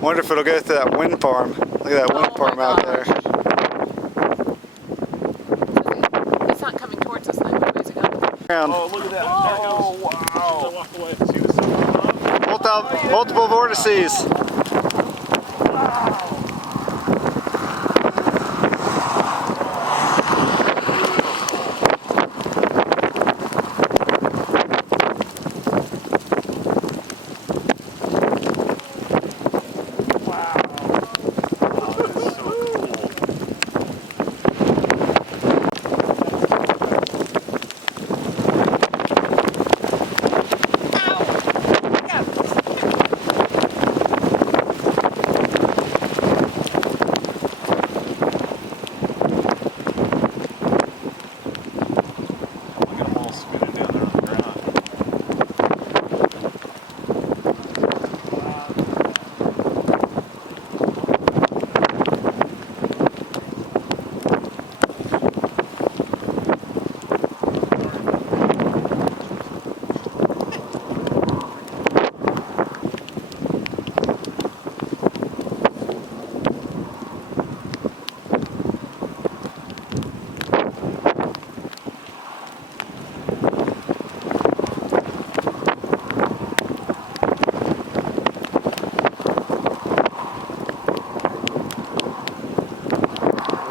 Wonder if it'll go through that wind farm. Look at that wind farm out there. It's not coming towards us though. Where's it going? Oh, look at that. Oh, wow. Walk away. See the sun? Multiple vortices.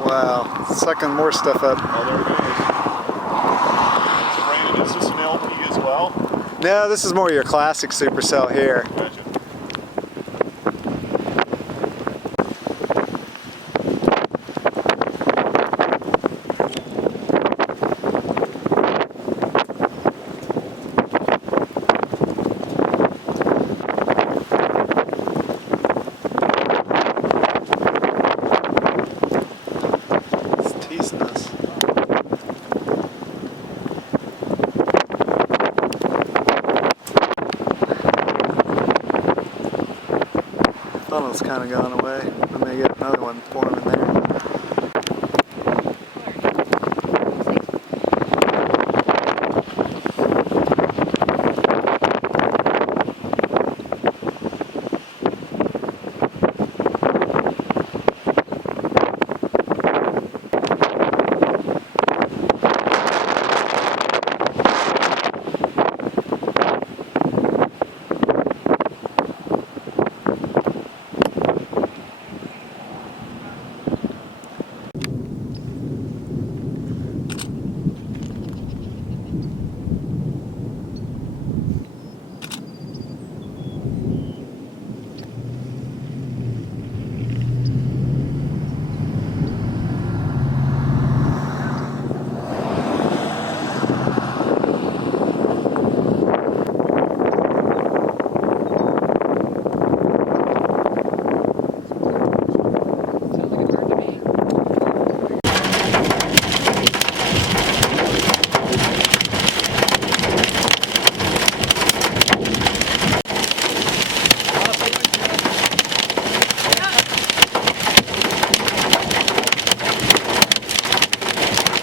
Wow, sucking more stuff up. Oh, there it goes. So Brandon, is this an LP as well? No, this is more your classic supercell here. Gotcha. Funnel's kind of gone away. I may get another one forming there.